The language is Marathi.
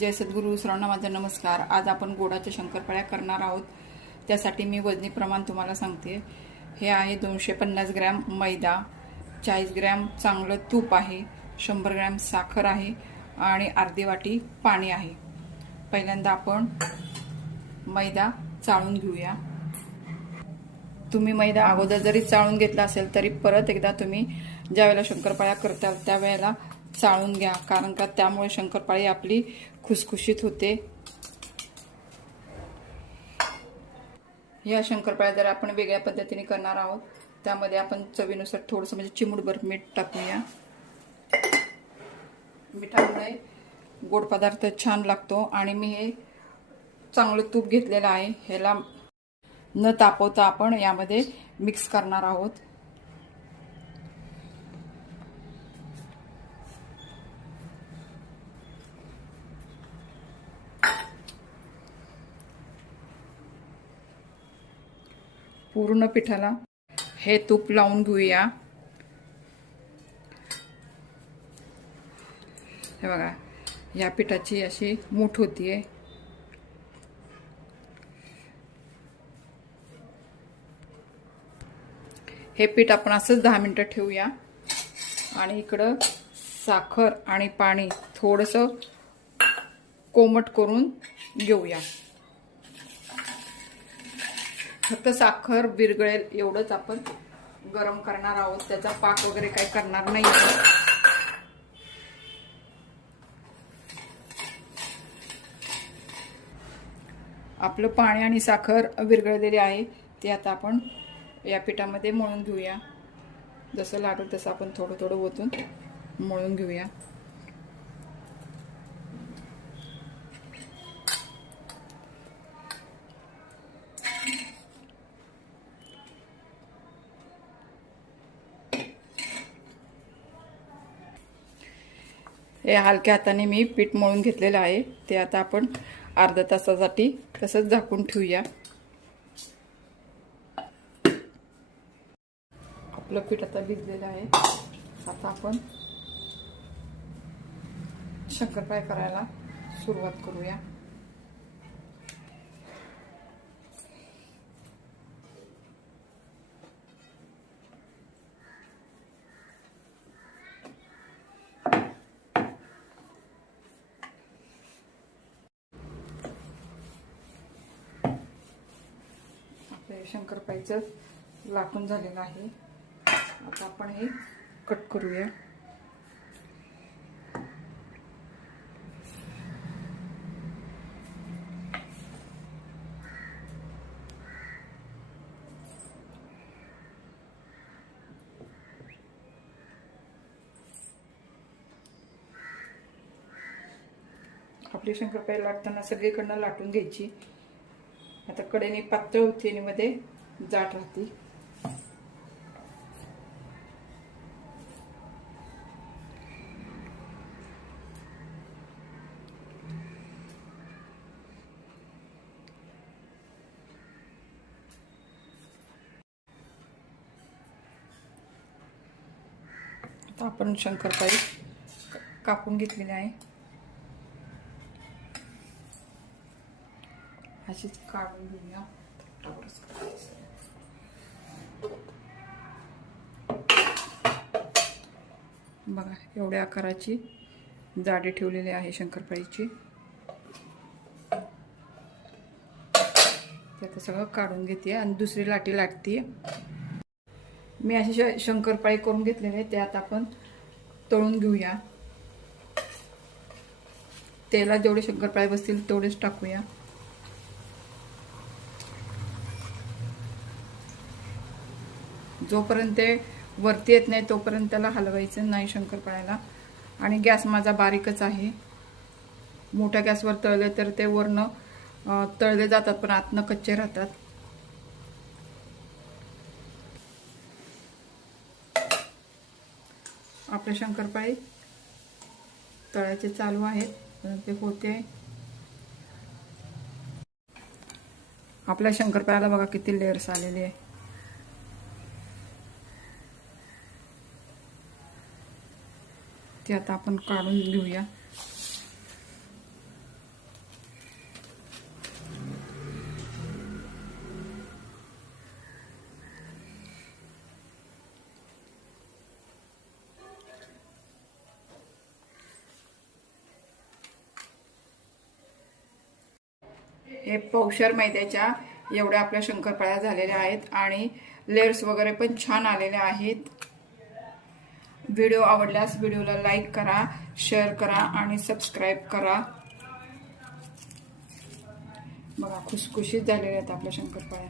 जय सद्गुरू सर्वांना माझा नमस्कार. आज आपण गोडाच्या शंकरपाळ्या करणार आहोत. त्यासाठी मी वजनी प्रमाण तुम्हाला सांगते. हे आहे दोनशे पन्नास ग्रॅम मैदा चाळीस ग्रॅम चांगलं तूप आहे शंभर ग्रॅम साखर आहे आणि अर्धी वाटी पाणी आहे. पहिल्यांदा आपण मैदा चाळून घेऊया. तुम्ही मैदा अगोदर जरी चाळून घेतला असेल तरी परत एकदा तुम्ही ज्या वेळेला शंकरपाळ्या करता त्यावेळेला चाळून घ्या कारण का त्यामुळे शंकरपाळी आपली खुसखुशीत होते. या शंकरपाळ्या जर आपण वेगळ्या पद्धतीने करणार आहोत. त्यामध्ये आपण चवीनुसार थोडंसं म्हणजे चिमुडभर मीठ टाकूया. मिठामुळे गोड पदार्थ छान लागतो आणि मी हे चांगलं तूप घेतलेलं आहे. ह्याला न तापवता आपण यामध्ये मिक्स करणार आहोत. पूर्ण पिठाला हे तूप लावून घेऊया. हे बघा या पिठाची अशी मूठ होतीये. हे पीठ आपण असंच दहा मिनटं ठेवूया. आणि इकडं साखर आणि पाणी थोडंसं कोमट करून घेऊया. फक्त साखर विरगळेल एवढंच आपण गरम करणार आहोत. त्याचा पाक वगैरे काही करणार नाही आपलं पाणी आणि साखर विरघळलेली आहे. ते आता आपण या पिठामध्ये मळून घेऊया. जसं लागेल तसं आपण थोडं थोडं ओतून मळून घेऊया. हे हलक्या हाताने मी पीठ मळून घेतलेलं आहे. ते आता आपण अर्धा तासासाठी तसंच झाकून ठेवूया. आपलं पीठ आता भिजलेलं आहे. आता आपण शंकरपाय करायला सुरुवात करूया आपले शंकरपाईचं लाटून झालेलं आहे. आता आपण हे कट करूया. आपली शंकरपाई लाटताना सगळीकडनं लाटून घ्यायची. आता कडेने पातळ होती आणि मध्ये जाट राहते आपण शंकरपाळी कापून घेतलेली आहे. अशीच काढून घेऊया ताटावरच बघा एवढ्या आकाराची जाडी ठेवलेली आहे शंकरपाळीची. ते आता सगळं काढून घेते आणि दुसरी लाटी लागते. मी अशी श- शंकरपाळी करून घेतलेली आहे ते आता आपण तळून घेऊया. तेला जेवढे शंकरपाळी बसतील तेवढेच टाकूया. जोपर्यंत ते वरती येत नाही तोपर्यंत त्याला हलवायचं नाही शंकरपाळ्याला आणि गॅस माझा बारीकच आहे. मोठ्या गॅसवर तळले तर ते वरनं तळले जातात पण आतनं कच्चे राहतात. आपले शंकरपाळी तळ्याचे चालू आहेत. ते होते. आपल्या शंकरपाळ्याला बघा किती लेअर्स आलेले आहे. ती आता आपण काढून घेऊया. हे पौशर मैद्याच्या एवढ्या आपल्या शंकरपाळ्या झालेल्या आहेत आणि लेअर्स वगैरे पण छान आलेल्या आहेत. व्हिडिओ आवडल्यास व्हिडिओला लाईक करा शेअर करा आणि सबस्क्राईब करा. बघा खुसखुशीत झालेल्या आहेत आपल्या शंकरपाळ्या.